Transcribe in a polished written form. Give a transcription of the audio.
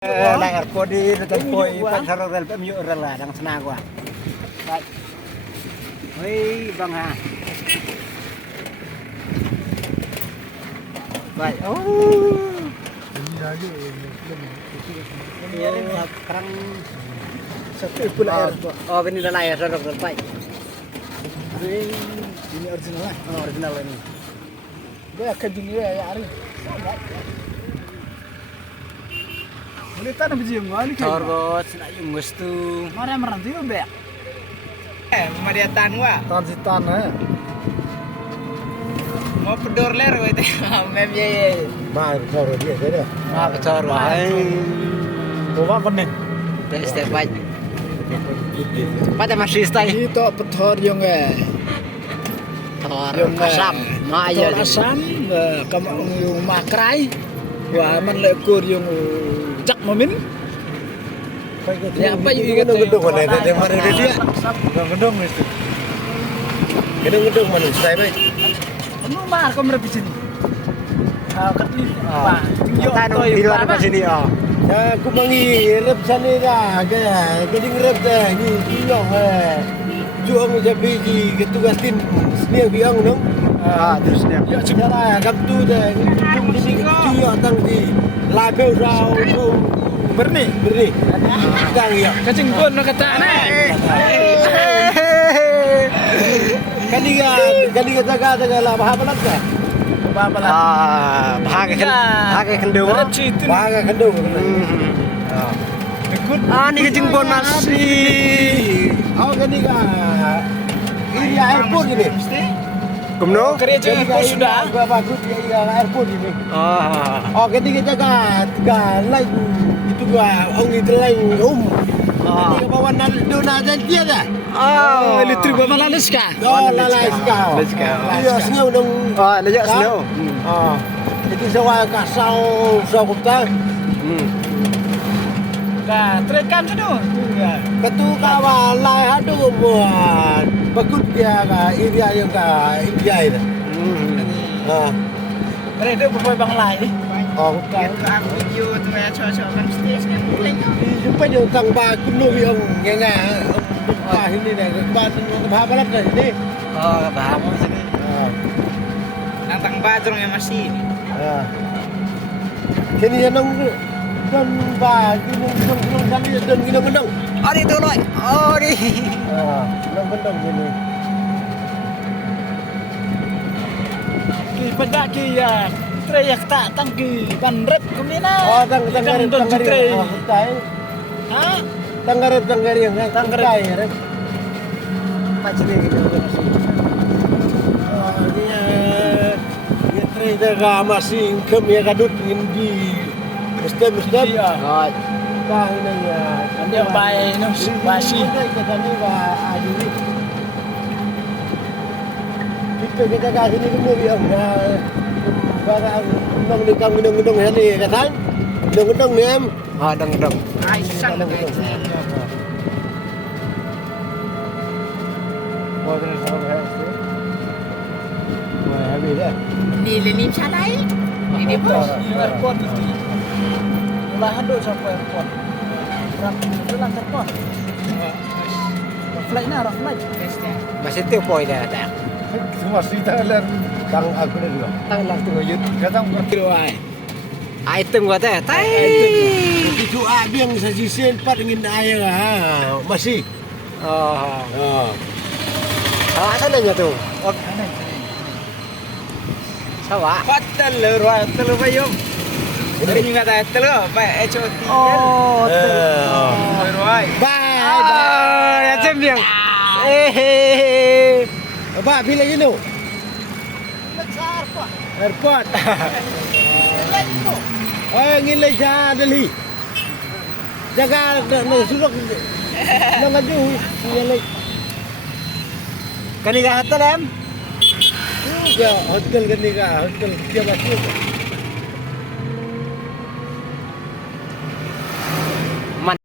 Lang airport di Poi Pasar Rel Pemyu Rel lah dang senang gua. Baik. Hei bang ha. Baik. Oh. Ini lagi Ini sekarang satu pula airport. Oh ini dah air Rel baik. Ini original lah. Oh original ini. Dia kejung ya hari. Boleh tanam biji yang mana? Terus nak yung gusto. Mana meranti lo be? Mariatan wa Transitan mau pedor ler we teh mem ye Bah, kau dia dia. Ah betul wahai. Bawa pening. Step baik. Pada masih stay. Itu petor yang Tor asam. Ma aja. asam, kamu yung makrai. Wah, man lekur yung jak mamin. Ya apa yung gedung mana ada yang mana dia? Gedung itu. Gedung mana saya baik. Ano mah kau merep sini? Katli pa. Kita nung di luar apa sini oh. Ya aku mangi rep sana dah, gaya. Gedung rep dah ni bilang juang jadi ketugas tim sini biang dong. Ah terus dia. Ya sebenarnya kam tu dah ini juang tang di label rau tu Berni. Kang ya. Kacing pun nak kata na. Kali jaga lah bahapalat ka. Babalat. Ah bahagi kendung. Bahaga kendung. Ikut. Ah ni kecing bon masih. Oh gani ka. Ini airport ini. Kumno? Kerja airport sudah. Bagus ya airport ini. Ah. Oh gani kita ka lain itu gua ong itu lain Ah. Ini bawa dona dan dia dah. Oh, Elektrik bamalalis ka. Oh lalai sekau. Iya sengau dong. Oh, lejak snow. Ah. Itu sewa kasau kita. Ka terekam sudah. Ketu kawa lai hadu buat bagut dia ka India yang ka India itu. Ah. Mereka berbuat bang lain. Oh bukan. ang video tu ya cho kan stage kan boleh Jumpa yung kang ba kuno yung nga ba hindi na ba bahabalat na hindi. Oh, paham mo sini. nang tang bajrong yang masih ini Ah. Kini yan ang don ba ginong kali don ginong. Oh, di tuloy. Oh, di. Ah, ginong gini. Ki pada ki ya. Teriak tak tangki ban rep kumina. Oh, tanggarip. Oh, tay. Ha? Tanggarip yang tanggarip. Macam ni gitu. Oh, dia trader masih income ya kadut di step. Iya. Oh, Tahu na ya. Dia baik no basi. Kita ni ba ajuri. Kita kasih ni dulu yang para nong di kang gedung ni katan. Gedung ni em. oh, dong. ai sang Oh, terus sama tu. Wah, habis dah. ni lenim salai ini bos Airport itu. Lah ado sampai airport. Pulang airport. Flight na, flight. Masih tu poi dah tak. Semua cerita lan kang aku ni dulu. Tang lah tu yut. Kadang Kilo ai. Item gua teh. Tai. itu abi yang sa sisen pat ingin ayah masih. Oh. Oh. Sawa sana nya tu. Oh, sawa. hotel le bayom ini juga tak hotel apa HOT Oh, Leroy Bye. oh, ya cembiang. Apa pilih gini? Airport. Oh, ngilai sa Delhi. Jaga na sulok. Nangadu ngilai. Kani dah hotel em? Juga hotel gani ka hotel dia masuk.